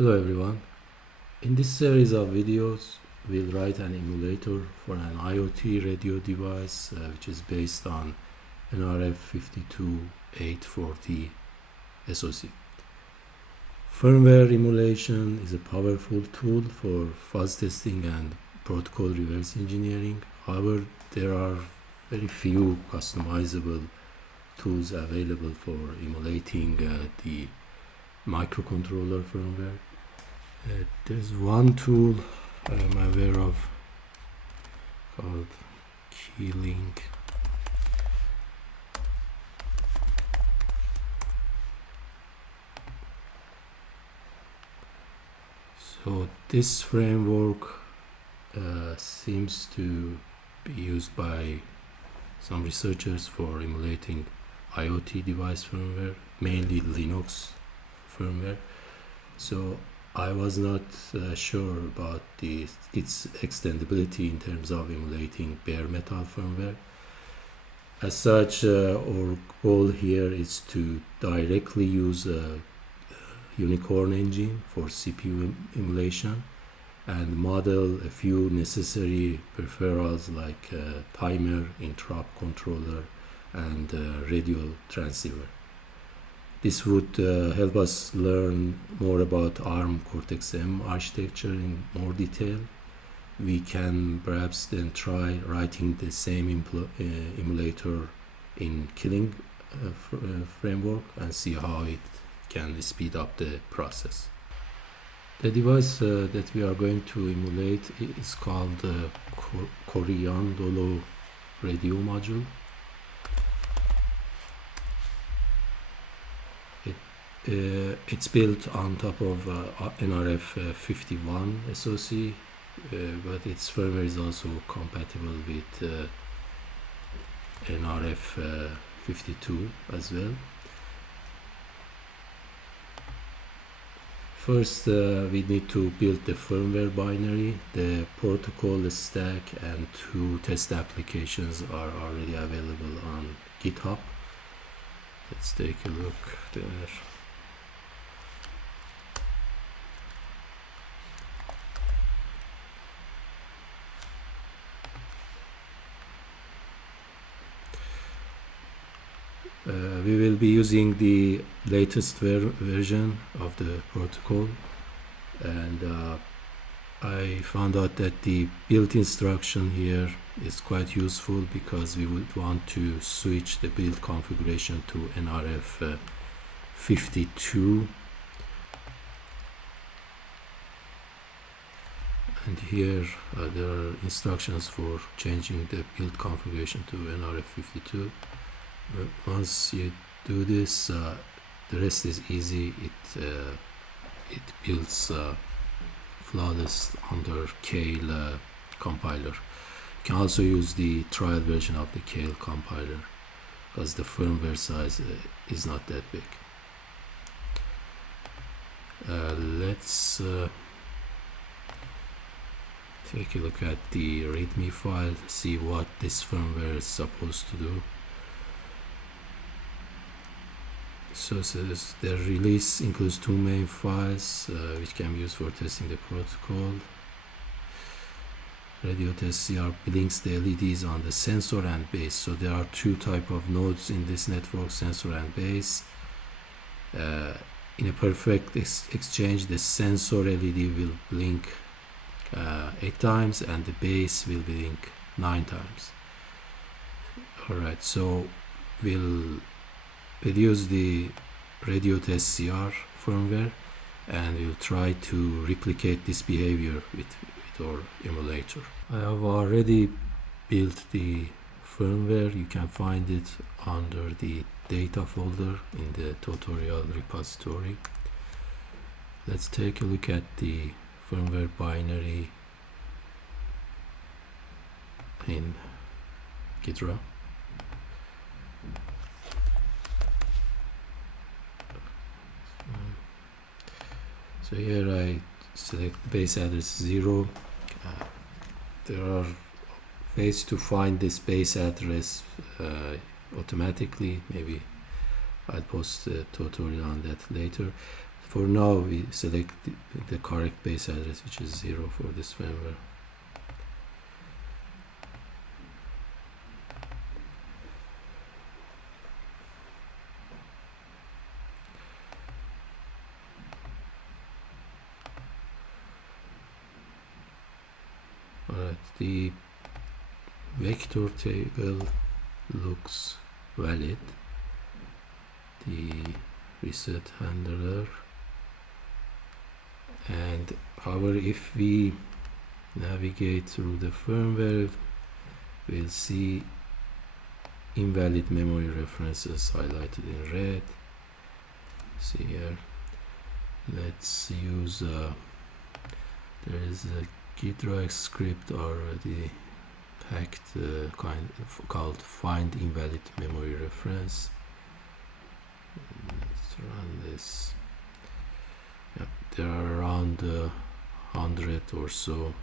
Hello everyone. In this series of videos, we'll write an emulator for an IoT radio device which is based on nRF52840 SoC. Firmware emulation is a powerful tool for fuzz testing and protocol reverse engineering. However, there are very few customizable tools available for emulating the microcontroller firmware. There's one tool I am aware of called Keylink. So this framework seems to be used by some researchers for emulating IoT device firmware, mainly Linux firmware. So I was not sure about its extendability in terms of emulating bare metal firmware. As such, our goal here is to directly use a unicorn engine for CPU emulation and model a few necessary peripherals like timer, interrupt controller, and radio transceiver. This would help us learn more about ARM Cortex-M architecture in more detail. We can perhaps then try writing the same emulator in Keylink framework and see how it can speed up the process. The device that we are going to emulate is called the Coriandolo radio module. It's built on top of nRF51 SoC, but its firmware is also compatible with nRF52 as well. First, we need to build the firmware binary. The protocol stack and 2 test applications are already available on GitHub. Let's take a look there. We will be using the latest version of the protocol, and I found out that the build instruction here is quite useful because we would want to switch the build configuration to nRF52, and here there are instructions for changing the build configuration to nRF52. Once you do this, the rest is easy. It builds flawless under Kale compiler. You can also use the trial version of the Kale compiler because the firmware size is not that big. Let's take a look at the README file, see what this firmware is supposed to do. So the release includes 2 main files which can be used for testing the protocol. Radio test CR blinks the LEDs on the sensor and base. So there are 2 types of nodes in this network, sensor and base. In a perfect exchange, the sensor LED will blink 8 times and the base will blink 9 times. Alright, so we'll use the radio test CR firmware and we'll try to replicate this behavior with our emulator. I have already built the firmware. You can find it under the data folder in the tutorial repository. Let's take a look at the firmware binary in GitHub. So here I select base address 0. There are ways to find this base address automatically. Maybe I'll post a tutorial on that later. for now we select the correct base address, which is 0 for this firmware. Alright, the vector table looks valid. The reset handler, and however, if we navigate through the firmware, we'll see invalid memory references highlighted in red. See here, let's use there is a Git script already packed called find invalid memory reference. Let's run this. Yep, there are around 100 or so,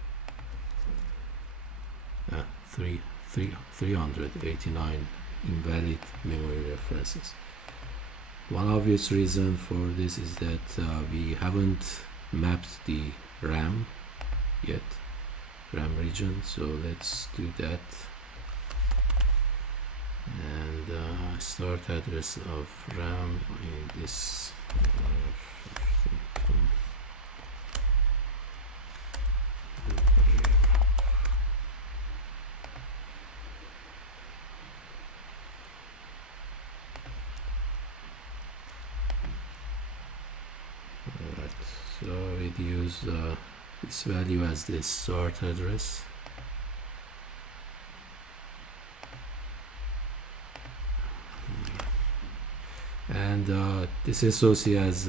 389 invalid memory references. One obvious reason for this is that we haven't mapped the RAM yet, RAM region, so let's do that. And start address of RAM in this Alright, so we'd use this value as the start address. And this SoC has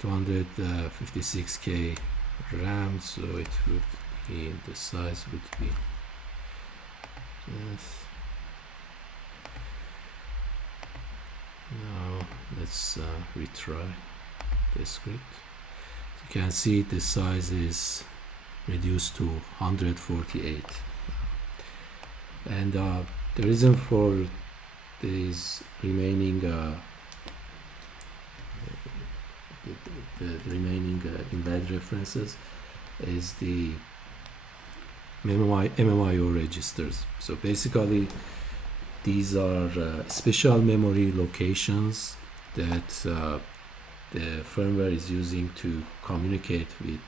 256K RAM, so it would be, the size would be yes. Now let's retry the script. You can see the size is reduced to 148, and the reason for these remaining the remaining invalid references is the MMIO registers. So basically these are special memory locations that the firmware is using to communicate with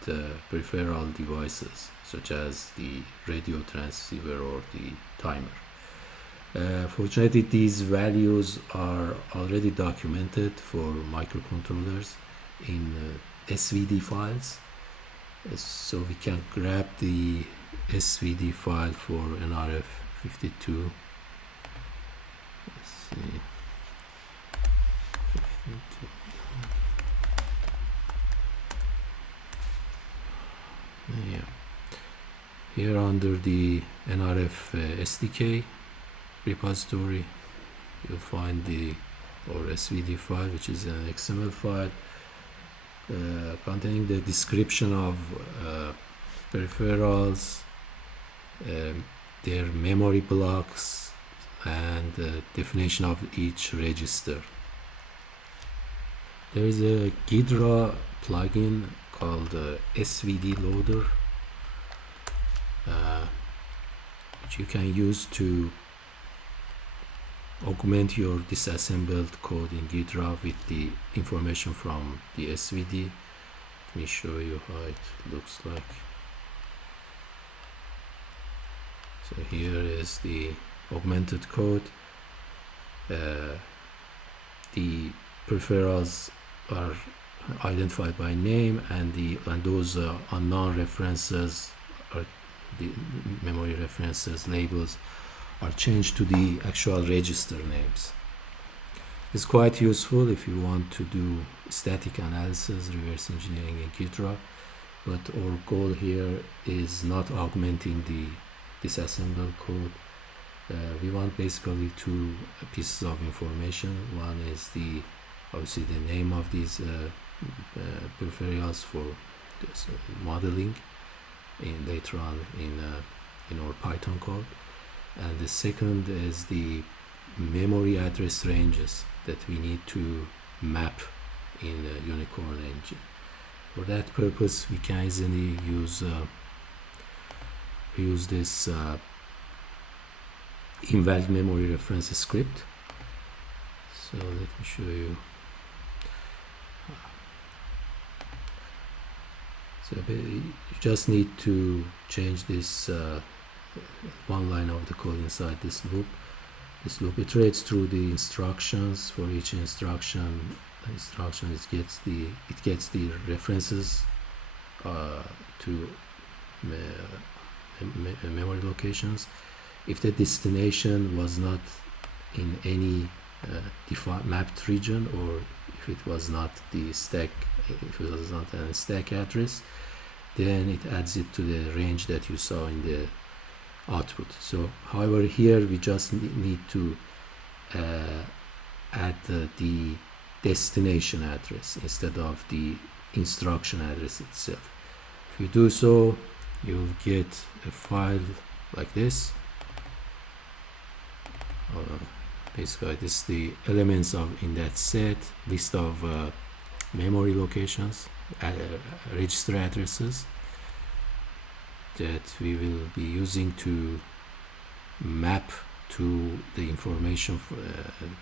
peripheral devices such as the radio transceiver or the timer. Fortunately, these values are already documented for microcontrollers in SVD files, so we can grab the SVD file for nRF52840. Let's see. 52. Yeah. Here under the nRF SDK repository, you'll find the SVD file, which is an XML file containing the description of peripherals, their memory blocks, and the definition of each register. There is a Ghidra plugin called SVD Loader, which you can use to augment your disassembled code in Ghidra with the information from the SVD. Let me show you how it looks like. So here is the augmented code. The peripherals are identified by name, and those unknown references, or the memory references labels, are changed to the actual register names. It's quite useful if you want to do static analysis, reverse engineering in Ghidra, but our goal here is not augmenting the disassembled code. We want basically two pieces of information. One is obviously the name of these peripherals for this, modeling later on in our Python code, and the second is the memory address ranges that we need to map in a unicorn engine. For that purpose, we can easily use this invalid memory reference script. So let me show you. So you just need to change this one line of the code inside this loop. This loop iterates through the instructions. For each instruction it gets the references to memory locations. If the destination was not in any defined mapped region, or if it was not the stack, if it was not a stack address, then it adds it to the range that you saw in the output. So however, here we just need to add the destination address instead of the instruction address itself. If you do so, you'll get a file like this. Basically, this is the elements in that set, list of memory locations, register addresses that we will be using to map to the information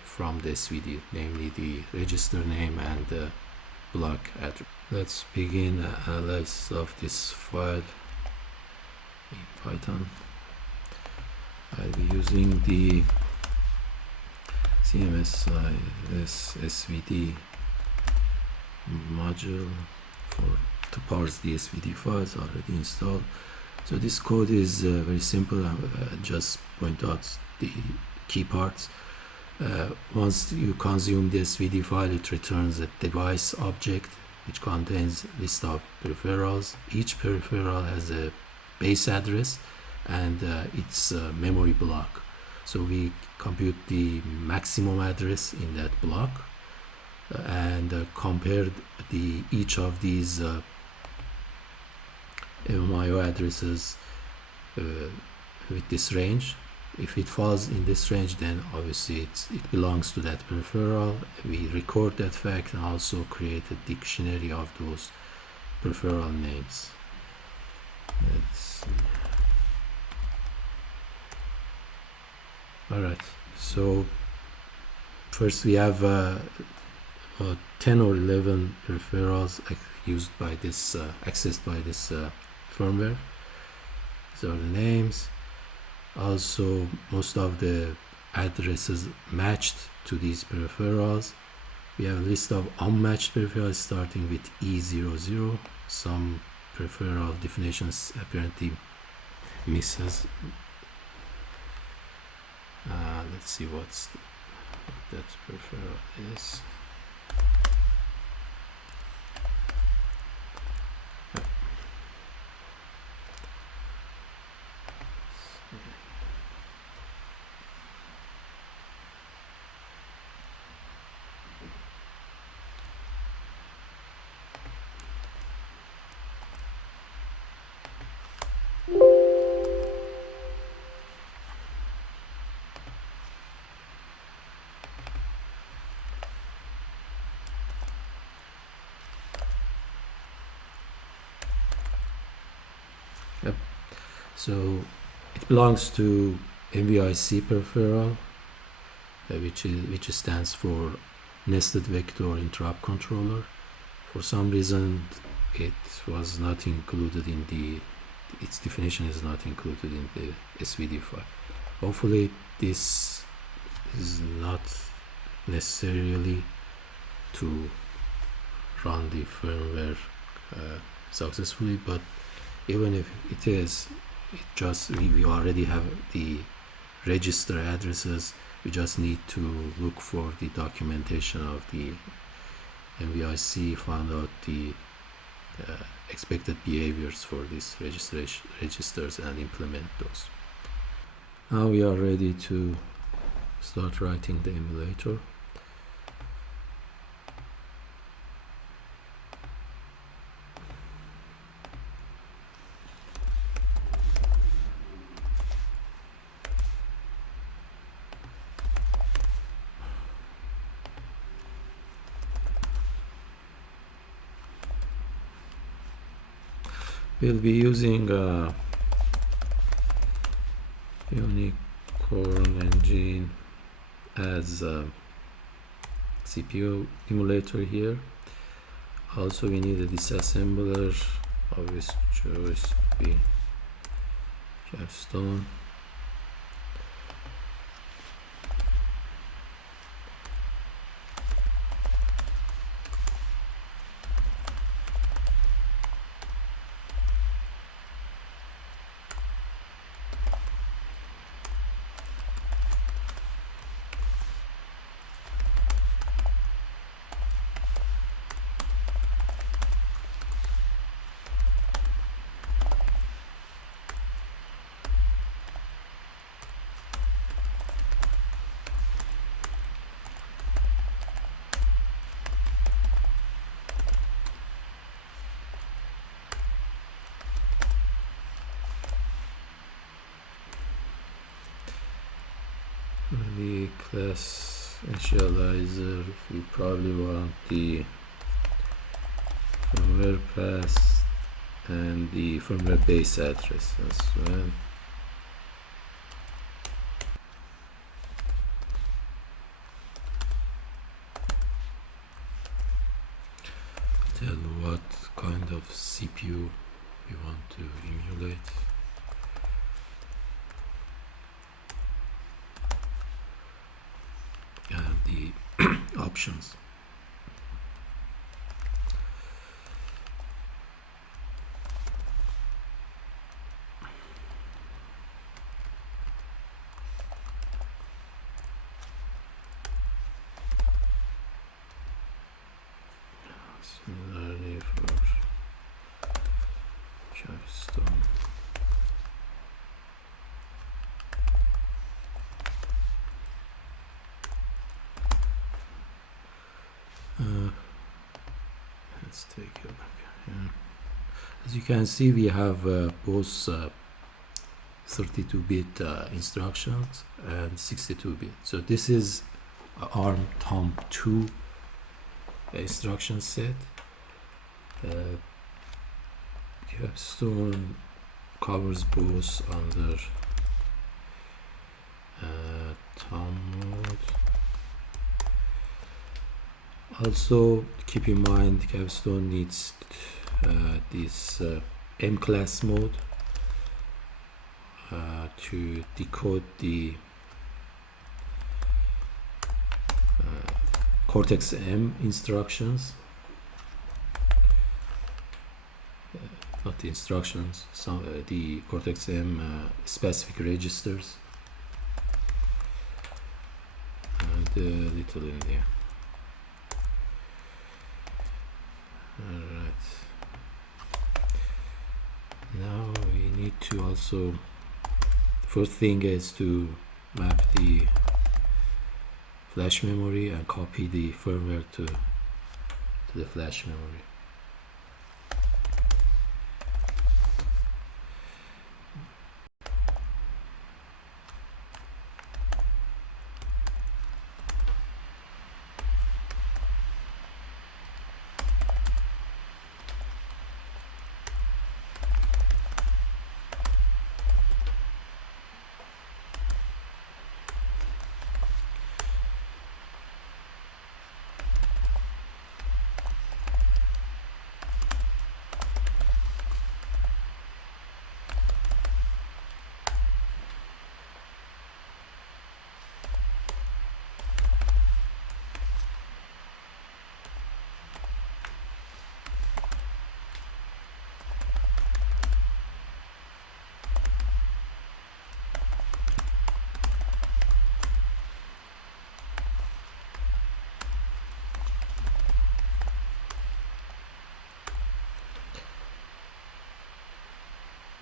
from the SVD, namely the register name and the block address. Let's begin analysis of this file in Python. I'll be using the CMSI SVD module to parse the SVD files already installed. So this code is very simple. Just point out the key parts. Once you consume the SVD file, it returns a device object which contains a list of peripherals. Each peripheral has a base address and its memory block. So we compute the maximum address in that block and compare each of these MIO addresses with this range. If it falls in this range, then obviously it belongs to that peripheral. We record that fact and also create a dictionary of those peripheral names. Let's see. Alright, so first we have 10 or 11 peripherals used by this, accessed by this firmware. These are the names. Also, most of the addresses matched to these peripherals. We have a list of unmatched peripherals starting with E00. Some peripheral definitions apparently misses. Let's see what that peripheral is. Yep. So it belongs to NVIC peripheral, which stands for Nested Vector Interrupt Controller. For some reason, it was not included in its definition is not included in the SVD file. Hopefully, this is not necessarily to run the firmware successfully, but even if it is, we already have the register addresses. We just need to look for the documentation of the NVIC, find out the expected behaviors for these registers and implement those. Now we are ready to start writing the emulator. We'll be using Unicorn engine as a CPU emulator here. Also we need a disassembler, obvious choice to be capstone. The class initializer, we probably want the firmware path and the firmware base address as well. Tell what kind of CPU we want to emulate. And the options. Similarly for capstone. Let's take a look here. As you can see, we have both 32-bit instructions and 62-bit. So this is ARM Thumb 2 instruction set. Capstone covers both under Thumb mode. Also keep in mind capstone needs this M class mode to decode the Cortex M instructions, not the instructions, some the Cortex M specific registers, and a little in there. Alright, now we need to also, the first thing is to map the flash memory and copy the firmware to the flash memory.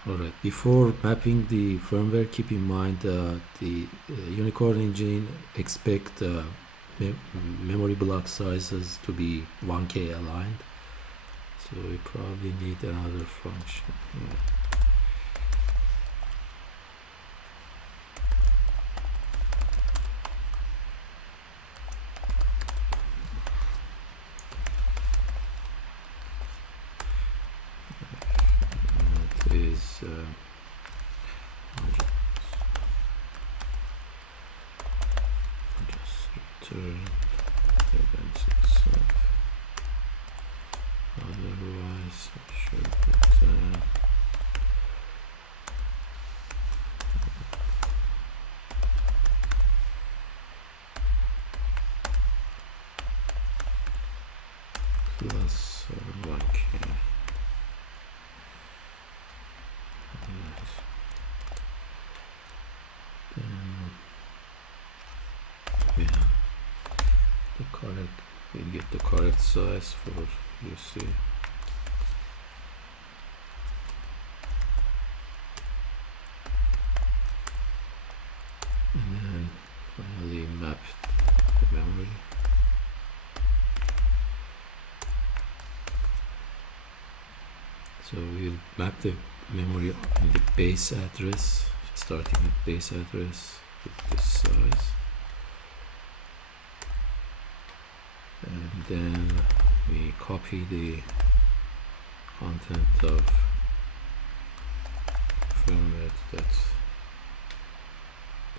Alright, before mapping the firmware, keep in mind the Unicorn engine expect memory block sizes to be 1K aligned, so we probably need another function here. is just return events itself. Otherwise, I should put plus 1k. Yeah, the correct, we get the correct size for UC. And then finally map the memory. So we'll map the memory in the base address, starting at base address with this size. And then we copy the content of firmware to that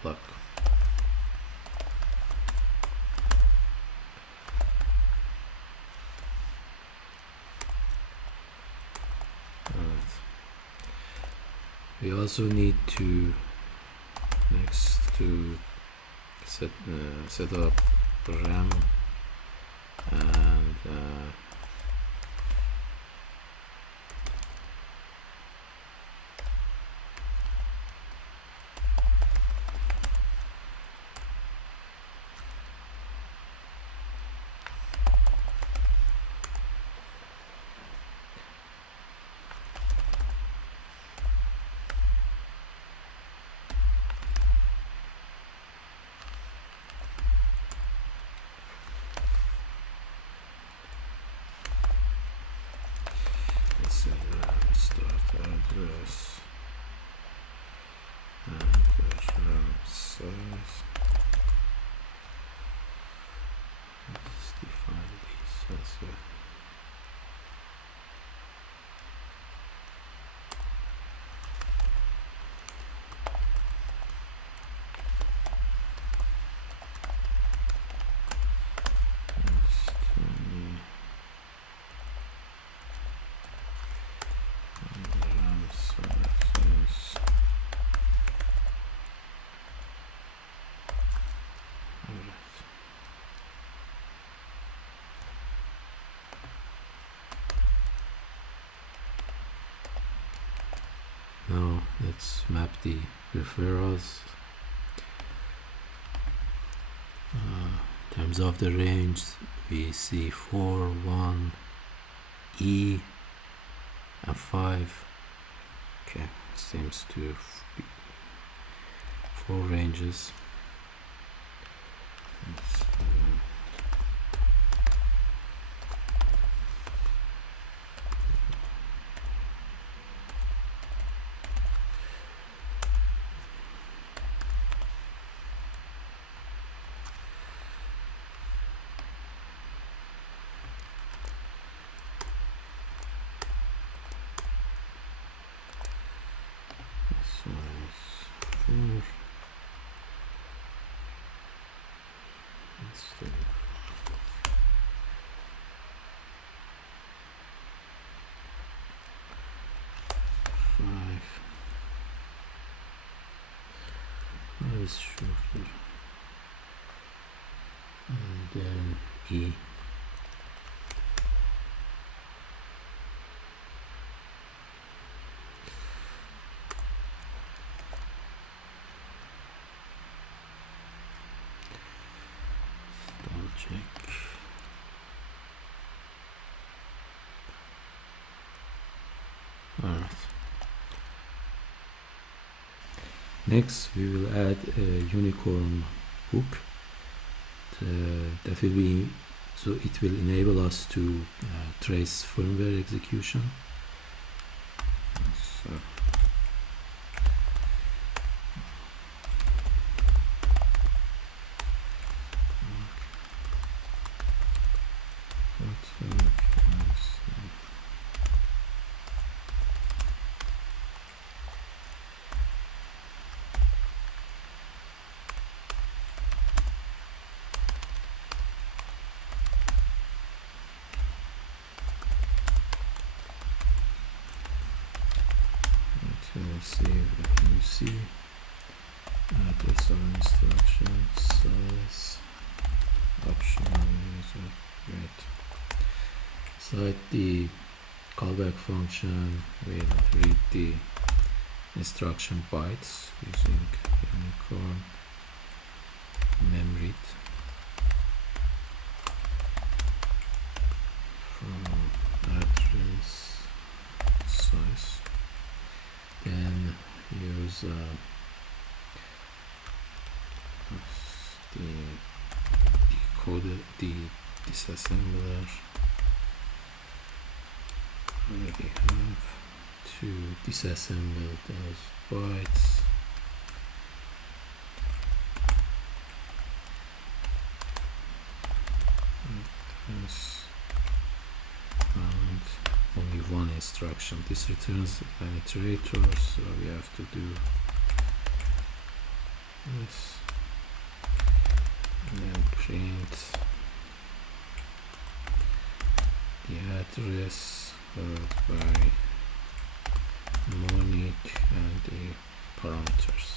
block. We also need to next to set up RAM and start address and RAM size. Let's define these as well. Now let's map the referrals. In terms of the range, we see 4, 1, E, and 5. Okay, seems to be 4 ranges. Is shorter, and then E. Double check. All right. Next, we will add a unicorn hook. That will be, so it will enable us to trace firmware execution. So, save what you see. Address of instruction, size, optional user, great. Inside the callback function, we'll read the instruction bytes using unicorn memread from address size. Then use the decoder, the disassembler. Already have to disassemble those bytes. Address and only one instruction. This returns an iterator, so we have to do this and then print the address followed by mnemonic and the parameters.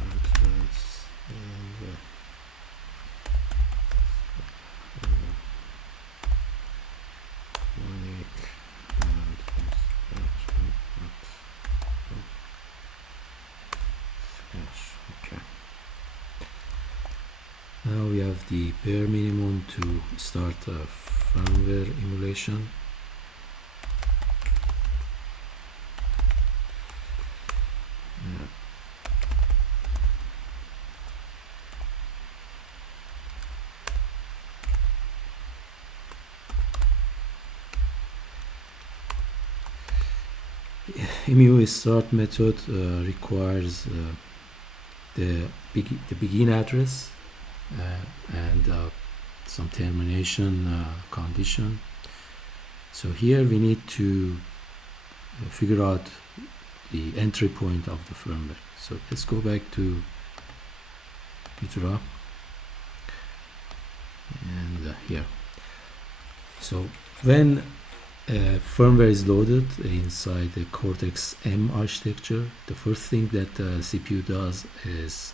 Address and mnemonic and instruction sketch. Okay. Now we have the bare minimum to start a firmware emulation. Emu start method requires the begin address and some termination condition. So here we need to figure out the entry point of the firmware. So let's go back to Vitra and here. So when firmware is loaded inside the Cortex-M architecture, the first thing that the CPU does is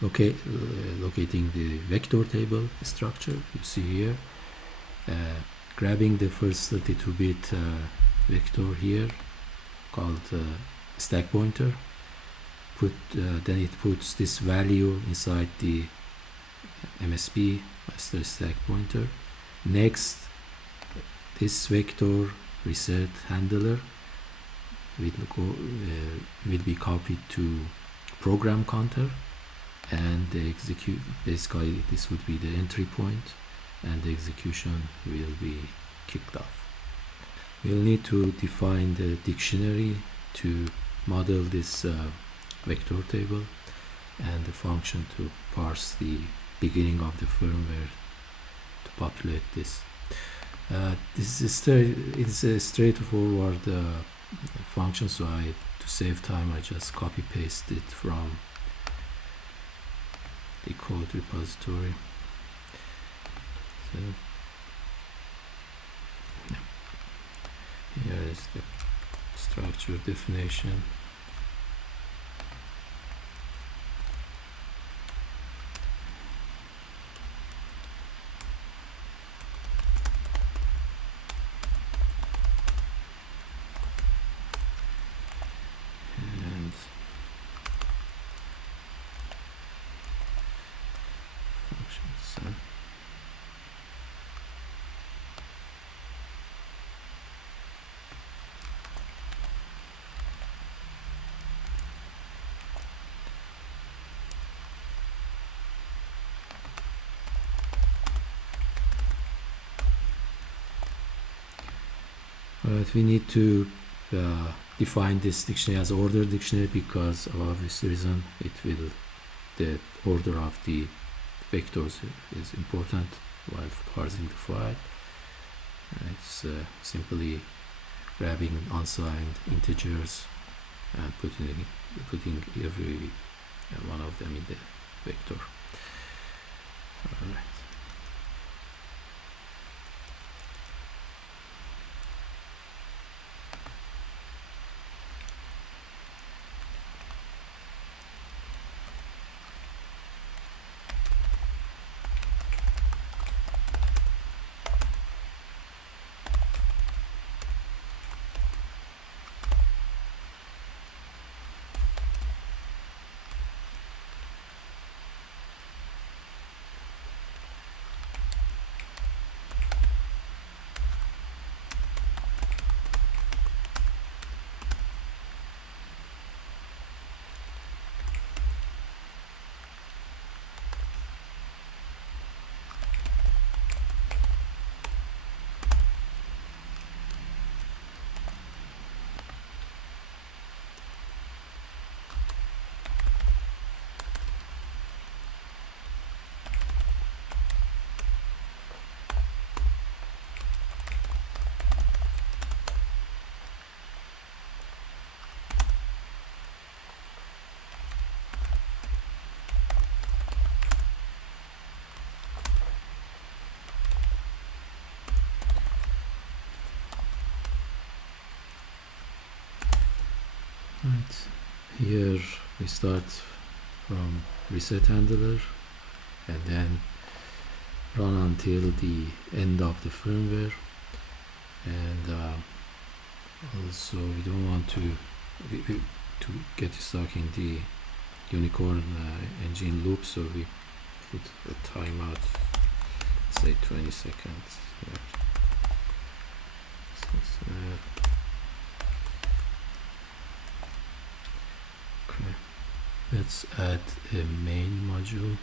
locating the vector table structure you see here, grabbing the first 32-bit vector here called stack pointer, then it puts this value inside the MSB master stack pointer. Next, this vector reset handler will be copied to program counter and the execute. Basically, this would be the entry point, and the execution will be kicked off. We'll need to define the dictionary to model this vector table and the function to parse the beginning of the firmware to populate this. This is a straightforward function, so to save time I just copy paste it from the code repository. So here is the structure definition. We need to define this dictionary as ordered dictionary because of obvious reason the order of the vectors is important while parsing the file. It's simply grabbing unsigned integers and putting every one of them in the vector. Alright. Right, here we start from reset handler and then run until the end of the firmware, and also we don't want to get stuck in the unicorn engine loop, so we put a timeout, say 20 seconds here. Okay, let's add a main module.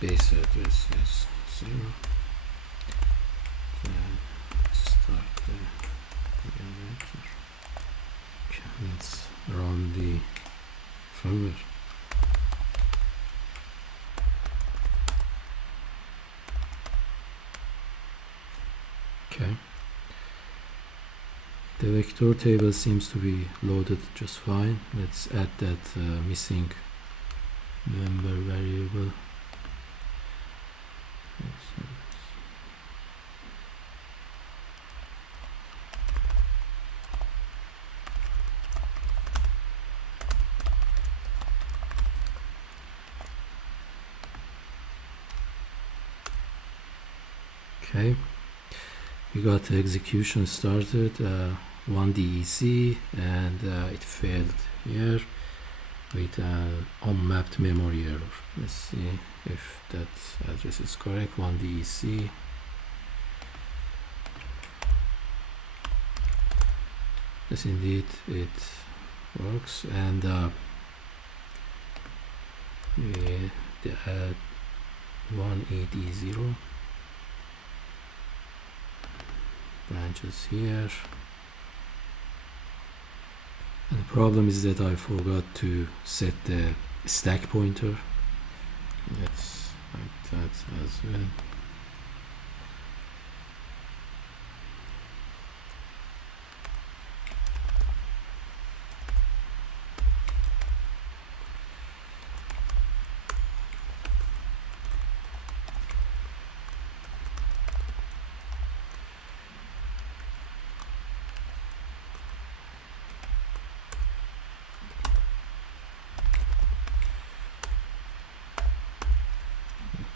Base address is 0. Then start the emulator. Okay, let's run the firmware. Okay. The vector table seems to be loaded just fine. Let's add that missing member variable. Okay, we got the execution started, 1DEC, and it failed here with an unmapped memory error. Let's see if that address is correct. 1DEC. Yes, indeed it works, and we add 1AD0 branches here, and the problem is that I forgot to set the stack pointer. Let's like that as well.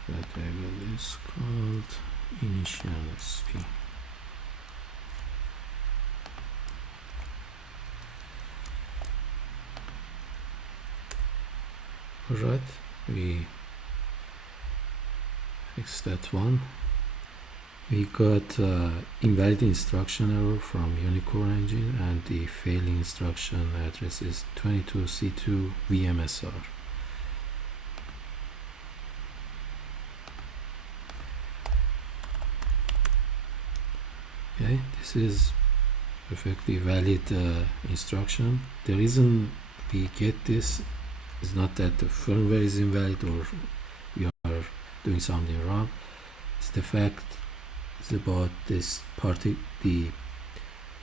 That variable is called initial SP. Alright, we fixed that one. We got invalid instruction error from Unicorn engine, and the failing instruction address is 22C2 VMSR. Okay, this is perfectly valid instruction. The reason we get this is not that the firmware is invalid or we are doing something wrong. It's the fact it's about this party, the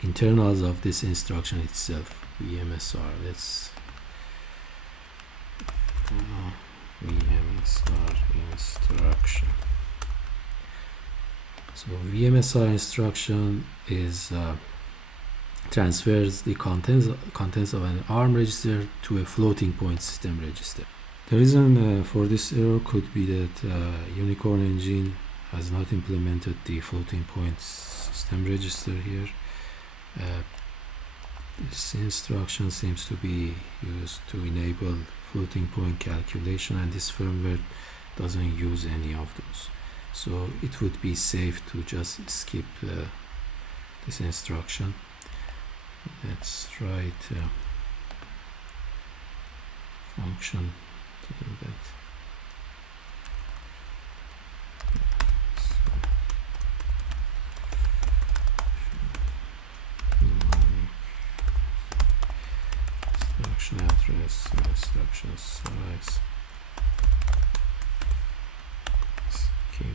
internals of this instruction itself, VMSR. Let's VMSR instruction. So VMSR instruction is transfers the contents of an ARM register to a floating point system register. The reason for this error could be that Unicorn engine has not implemented the floating point system register here. This instruction seems to be used to enable floating point calculation, and this firmware doesn't use any of those. So it would be safe to just skip this instruction. Let's write a function to do that. instruction address, instruction size, skip.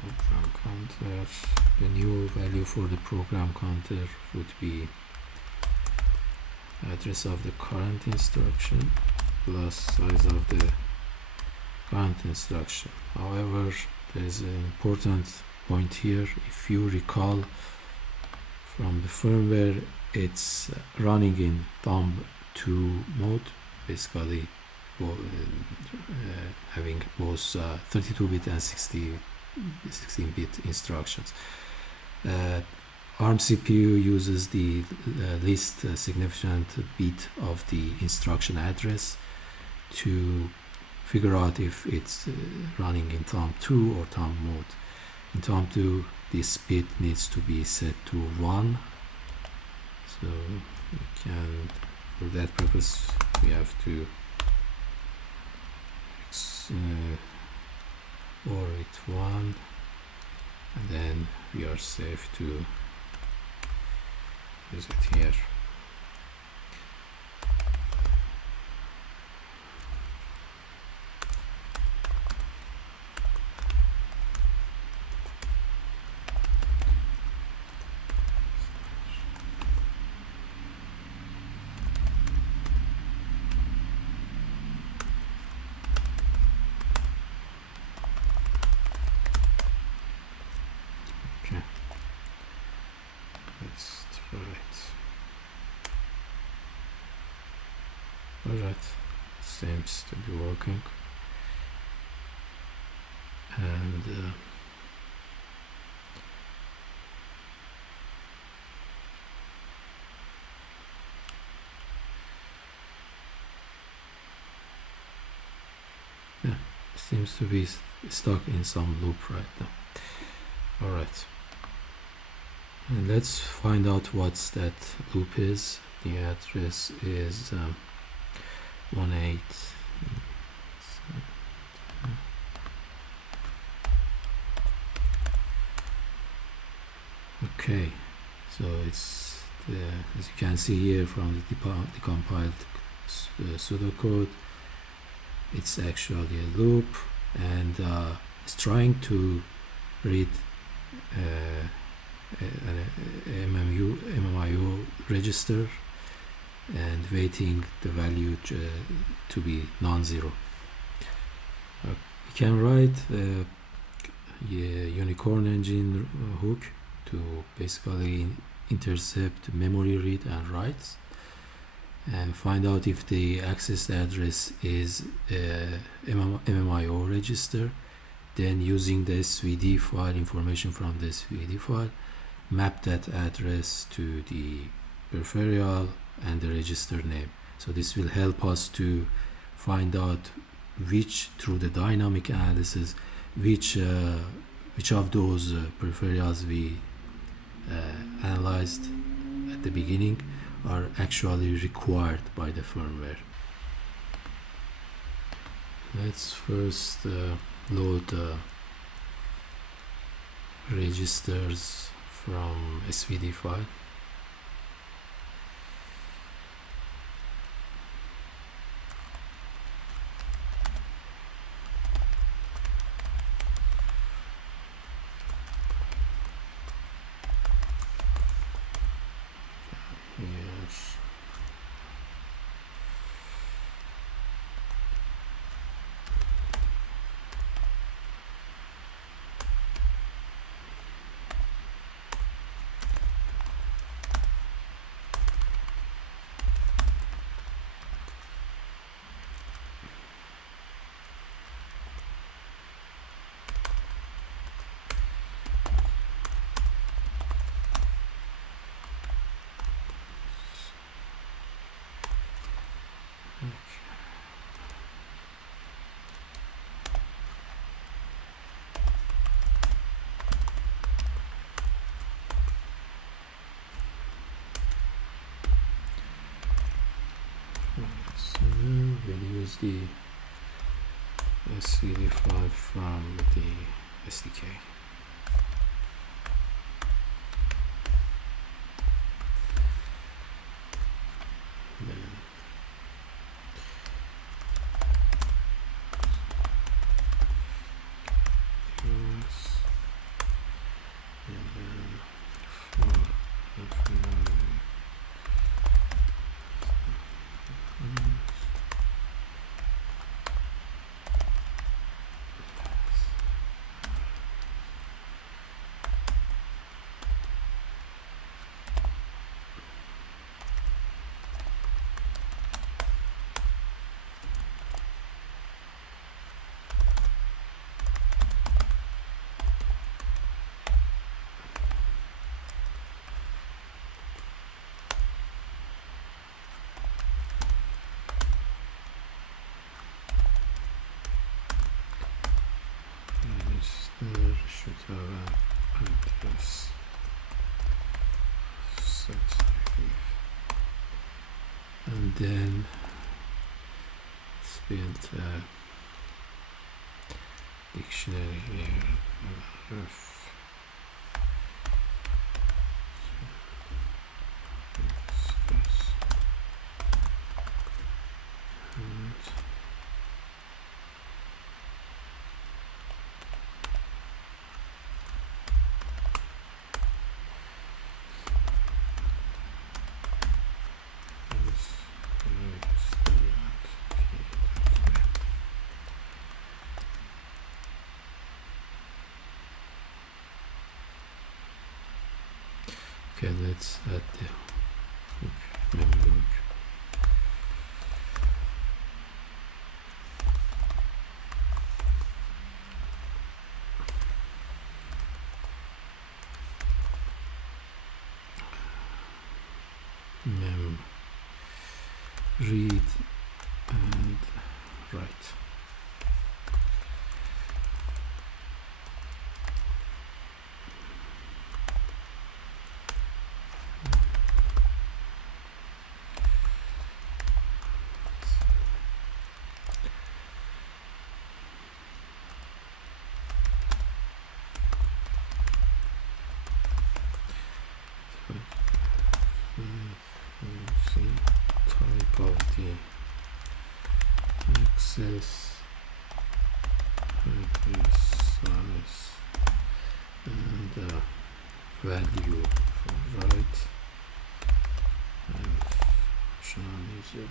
Program counter. The new value for the program counter would be address of the current instruction plus size of the current instruction. However, there is an important point here. If you recall from the firmware, it's running in thumb 2 mode, basically having both 32-bit and 16-bit instructions. ARM CPU uses the least significant bit of the instruction address to figure out if it's running in thumb 2 or thumb mode. In thumb 2, this bit needs to be set to 1. So we can, for that purpose, we have to or with 1, and then we are safe to use it here. Let's try it. Alright, seems to be working. And yeah, seems to be stuck in some loop right now. Alright. And let's find out what that loop is. The address is 18. Okay, so it's as you can see here from the decompiled pseudocode, it's actually a loop, and it's trying to read an MMIO register and waiting the value to be non-zero. We can write a unicorn engine hook to basically intercept memory read and writes and find out if the accessed address is MMIO register. Then using the SVD file, information from the SVD file, map that address to the peripheral and the register name. So this will help us to find out through the dynamic analysis, which of those peripherals we analyzed at the beginning are actually required by the firmware. Let's first load registers from SVD file. Yes. the CD file from the SDK. Then register should have an address set, and then let's build a dictionary here. nRF. Okay, let's add the memory hook. Mem read and write. Type of the access, address, size, and value for write, and function user.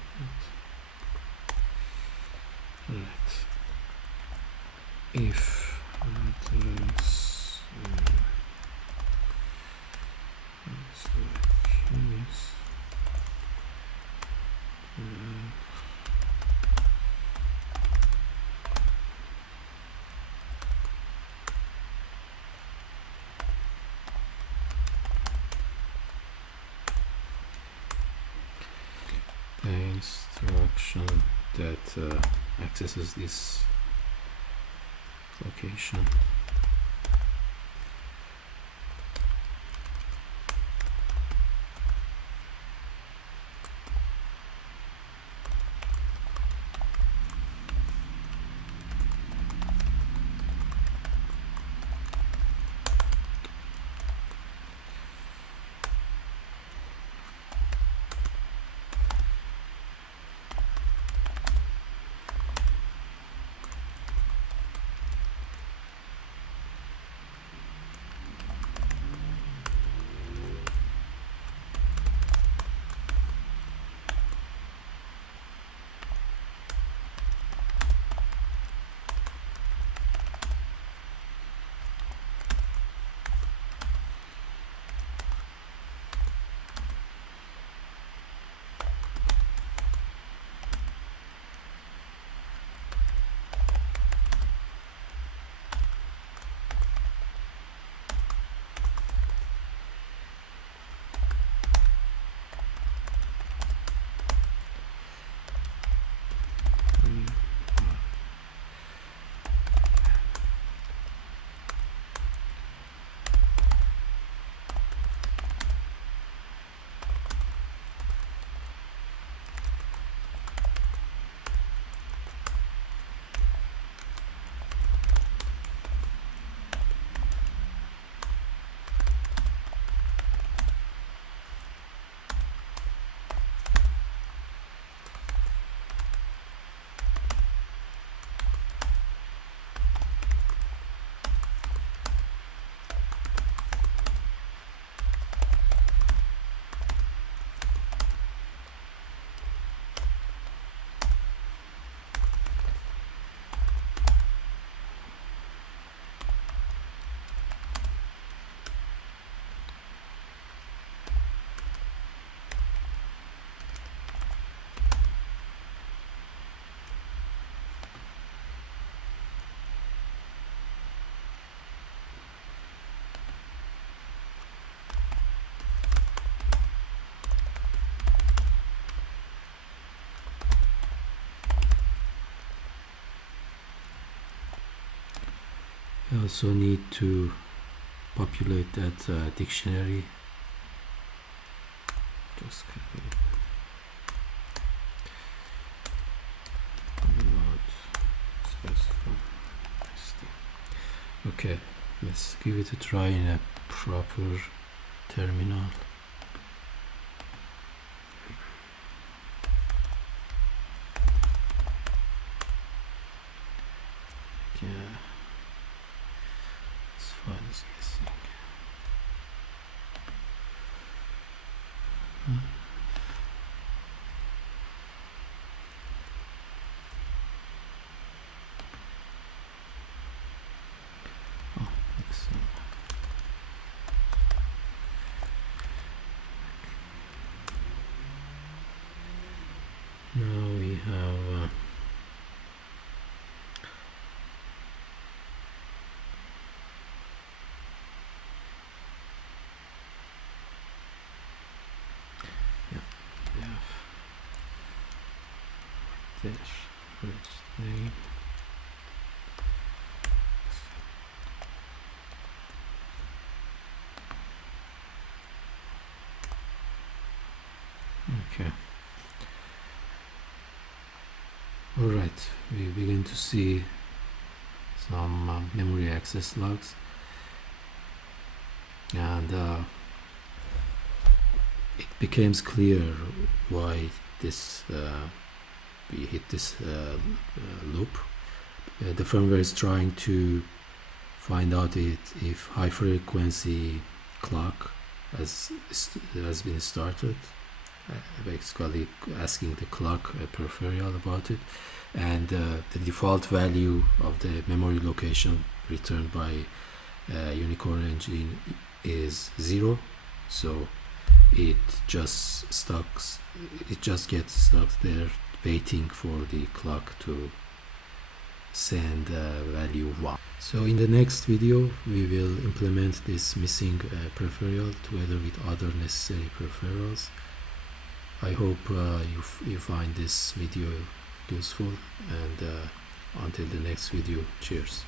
Right. If address the instruction that accesses this location. I also need to populate that dictionary. Just okay, let's give it a try in a proper terminal. Yeah, this file is missing. Oh, let's see. Now we have dash first name. Okay. All right, we begin to see some memory access logs, and it becomes clear why this we hit this loop. The firmware is trying to find out if high frequency clock has been started, basically asking the clock peripheral about it, and the default value of the memory location returned by Unicorn engine is 0, so it just gets stuck there waiting for the clock to send value 1. So in the next video we will implement this missing peripheral together with other necessary peripherals. I hope you find this video useful, and until the next video, cheers.